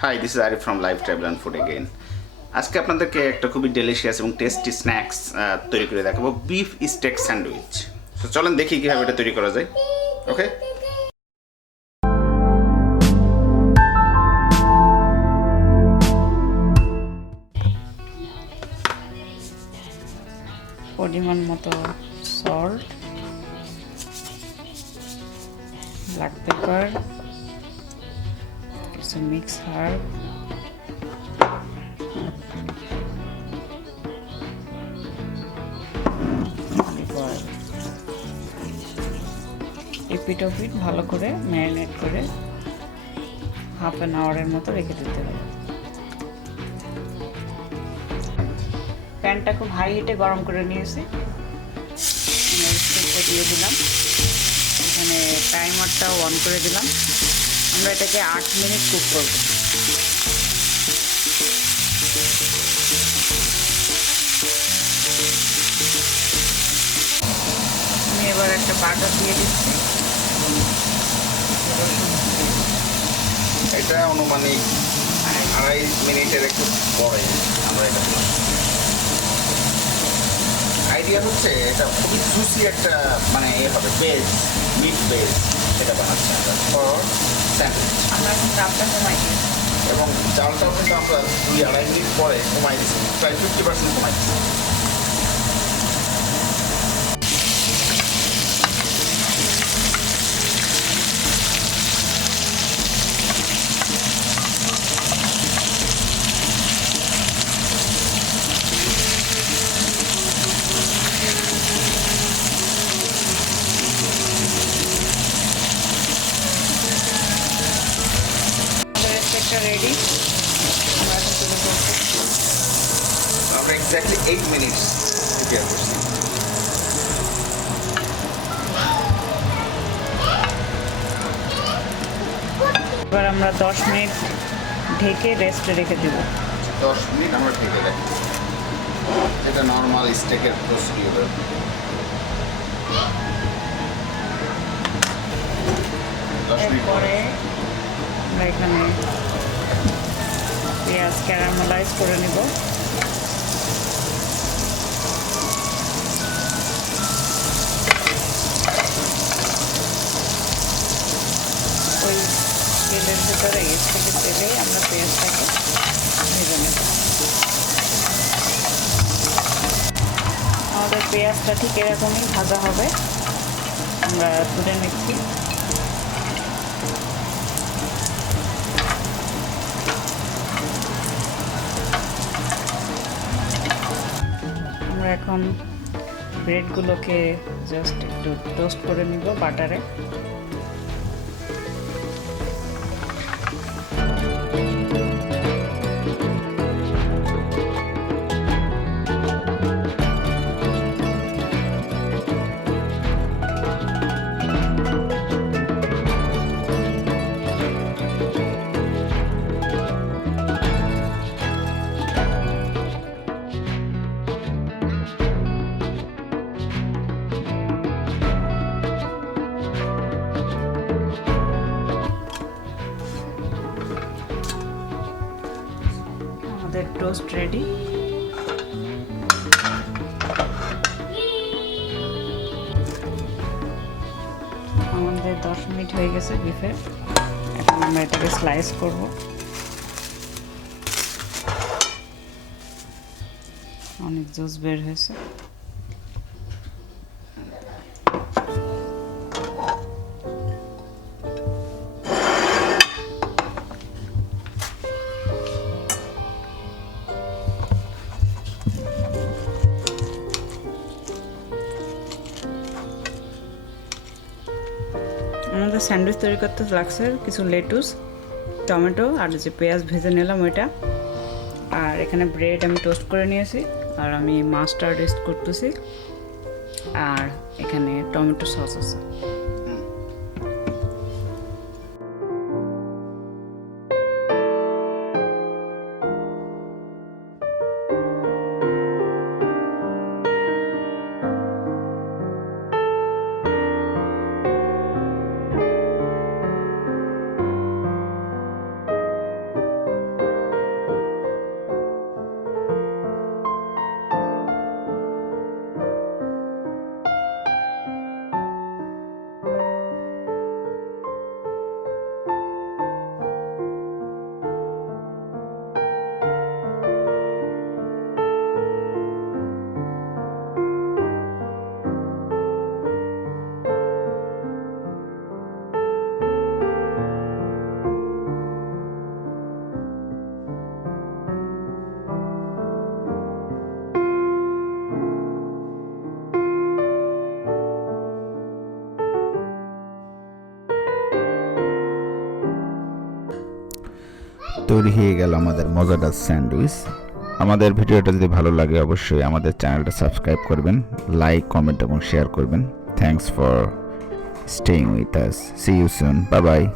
Hi, this is Arif from Live Travel and Food again. আজকে আপনাদেরকে একটা খুবই ডেলিশিয়াস এবং টেস্টি স্ন্যাক্স তৈরি করে দেখাবো, বিফ স্টেক স্যান্ডউইচ। তো চলেন দেখি কিভাবে এটা তৈরি করা যায়। ওকে, পরিমাণ মতো সল্ট, ব্ল্যাক পেপার, কিছু মিক্স হার্ব, এপিট ওপিট ভালো করে ম্যারিনেট করে হাফ অ্যান আওয়ারের মতো রেখে দিতে হবে। প্যানটা খুব হাই হিটে গরম করে নিয়েছি, দিয়ে দিলাম। এখানে টাইমারটাও অন করে দিলাম। আমরা এটাকে 8 মিনিট কুক করব। আমি এবার একটা বাটার দিয়ে দিচ্ছি। এটা অনুমানিক 2.5 মিনিটের একটু পরে আমরা এটা আইডিয়া হচ্ছে এটা খুবই জুসি একটা হবে বেস, মিট বেস এটা বানাচ্ছি আমরা ফর স্যান্ডউইচ। আমরা এখন চাপটা কমাই দিই এবং চালটাও কিন্তু আমরা 2-2.5 মিনিট পরে কমাই দিচ্ছি, প্রায় 50% কমাই দিচ্ছি। রেডি, আমরা এখন তুলে ফেলছি। আমরা এক্স্যাক্টলি 8 মিনিটস প্রিপেয়ার করছি। এবার আমরা 10 মিনিট ঢেকে রেস্টে রেখে দেব। 10 মিনিট আমরা ঢেকে রাখি, এটা নর্মাল স্টেকের প্রসিডিউর। এরপরে আমরা এখানে পেঁয়াজ ক্যারামেলাইজ করে নিব। ওই তেলের ভিতরে থেকে তেলে আমরা পেঁয়াজটাকে ভেজে নেব। আমাদের পেঁয়াজটা ঠিক এরকমই ভাজা হবে, আমরা তুলে নিচ্ছি। আমরা এখন ব্রেডগুলোকে জাস্ট একটু টোস্ট করে নিব বাটারে। আমাদের টোস্ট রেডি। আমাদের 10 মিনিট হয়ে গেছে বিফে। এখন আমরা এটাকে স্লাইস করব। অনেক জুস বের হয়েছে। আমাদের স্যান্ডউইচ তৈরি করতে লাগছে কিছু লেটুস, টমেটো আর যে পেঁয়াজ ভেজে নিলাম ওইটা, আর এখানে ব্রেড আমি টোস্ট করে নিয়েছি, আর আমি মাস্টার্ড রেস্ট করতেছি, আর এখানে টমেটো সস আছে। তৈরি হয়ে গেল আমাদের মজাদার স্যান্ডউইচ। আমাদের ভিডিওটা যদি ভালো লাগে অবশ্যই আমাদের চ্যানেলটা সাবস্ক্রাইব করবেন, লাইক, কমেন্ট এবং শেয়ার করবেন। Thanks for staying with us. See you soon. Bye by.